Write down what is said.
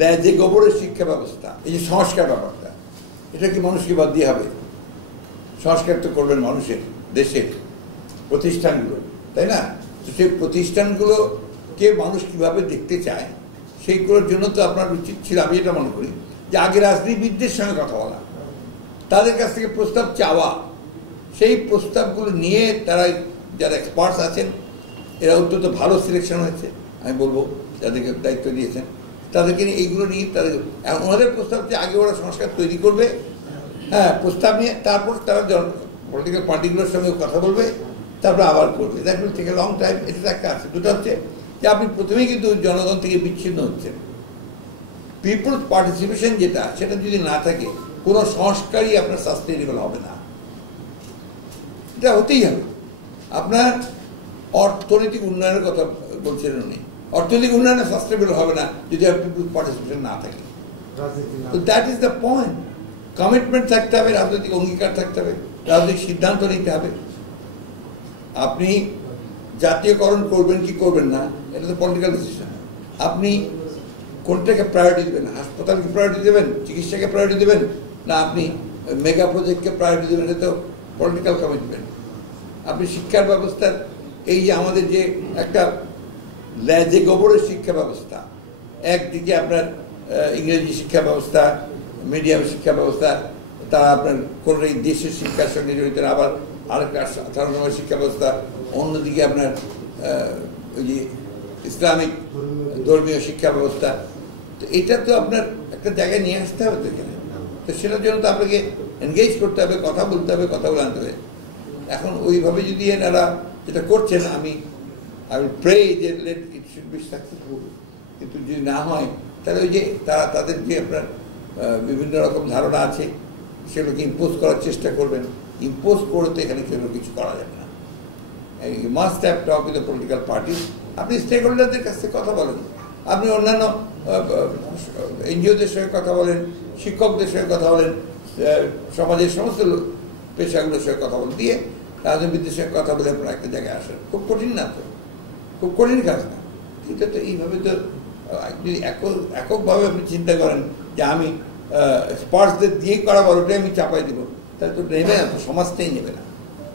ল্যাজে গোবরের শিক্ষা ব্যবস্থা, এই যে সংস্কার ব্যাপারটা, এটা কি মানুষকে বাদ দিয়ে হবে? সংস্কার তো করবেন মানুষের, দেশের প্রতিষ্ঠানগুলো, তাই না? তো সেই প্রতিষ্ঠানগুলোকে মানুষ কিভাবে দেখতে চায় সেইগুলোর জন্য তো আপনার উচিত ছিল, আমি এটা মনে করি, যে আগে রাজনীতিবিদদের সঙ্গে কথা বলা, তাদের কাছ থেকে প্রস্তাব চাওয়া, সেই প্রস্তাবগুলো নিয়ে তারা যারা এক্সপার্টস আছেন, এরা অত্যন্ত ভালো সিলেকশন হয়েছে আমি বলবো, যাদেরকে দায়িত্ব দিয়েছেন তাদেরকে নিয়ে এইগুলো নিয়ে তাদের ওনাদের প্রস্তাব যে আগে ওরা সংস্কার তৈরি করবে, হ্যাঁ, প্রস্তাব নিয়ে তারপর তারা পলিটিক্যাল পার্টিগুলোর সঙ্গে কথা বলবে, তারপর আবার করবে। That will take a long time. এটা একটা আছে। দুটো হচ্ছে যে আপনি প্রথমেই কিন্তু জনগণ থেকে বিচ্ছিন্ন হচ্ছেন। পিপলস পার্টিসিপেশন যেটা, সেটা যদি না থাকে কোনো সংস্কারই আপনার সাস্টেইনেবল হবে না। এটা হতেই হবে। আপনার অর্থনৈতিক উন্নয়নের কথা বলছেন উনি, অর্থনৈতিক উন্নয়নে সাস্টেইনেবল হবে না যদি পিপলস পার্টিসিপেশন না থাকে। তো that is the point. Commitment থাকতে হবে, রাজনৈতিক অঙ্গীকার থাকতে হবে, রাজনৈতিক সিদ্ধান্ত নিতে হবে। আপনি জাতীয়করণ করবেন কি করবেন না, এটা তো পলিটিক্যাল ডিসিশন। আপনি কোনটাকে প্রায়োরিটি দেবেন, হাসপাতালকে প্রায়োরিটি দেবেন, চিকিৎসাকে প্রায়োরিটি দেবেন, না আপনি মেগা প্রজেক্টকে প্রায়োরিটি দেবেন, এটা তো পলিটিক্যাল কমিটমেন্ট। আপনি শিক্ষার ব্যবস্থার এই যে আমাদের যে একটা ল্যাজে গোবরের শিক্ষা ব্যবস্থা, একদিকে আপনার ইংরেজি শিক্ষা ব্যবস্থা, মিডিয়াম শিক্ষা ব্যবস্থা, তারা আপনার কোন দেশের শিক্ষার সঙ্গে জড়িত, আবার আরেকটা সাধারণ শিক্ষা ব্যবস্থা, অন্যদিকে আপনার ওই যে ইসলামিক ধর্মীয় শিক্ষা ব্যবস্থা। তো এটা তো আপনার একটা জায়গায় নিয়ে আসতে হবে তো এখানে। তো সেটার জন্য তো আপনাকে এনগেজ করতে হবে, কথা বলতে হবে, কথা বলে আনতে হবে। এখন ওইভাবে যদি এনারা যেটা করছেন, আমি প্রে যে let it should be successful, কিন্তু যদি না হয় তাহলে ওই যে তারা তাদের যে আপনার বিভিন্ন রকম ধারণা আছে সেগুলোকে ইম্পোজ করার চেষ্টা করবেন। ইম্পোজ করে তো এখানে কেউ কিছু করা যাবে না। You must have talk with the political party. আপনি স্টেক হোল্ডারদের কাছ থেকে কথা বলেন, আপনি অন্যান্য এনজিওদের সঙ্গে কথা বলেন, শিক্ষকদের সঙ্গে কথা বলেন, সমাজের সমস্ত পেশাগুলোর সঙ্গে কথা বলেন, দিয়ে রাজনীতিবিদদের সঙ্গে কথা বলে আপনারা একটা জায়গায় আসেন। খুব কঠিন না তো, খুব কঠিন কাজ না। কিন্তু তো এইভাবে তো যদি এককভাবে আপনি চিন্তা করেন যে আমি স্পোর্টসদের দিয়েই করাবো, ওটাই আমি চাপাই দেবো, তাহলে তো নেবে না, সমাজটাই নেবে না।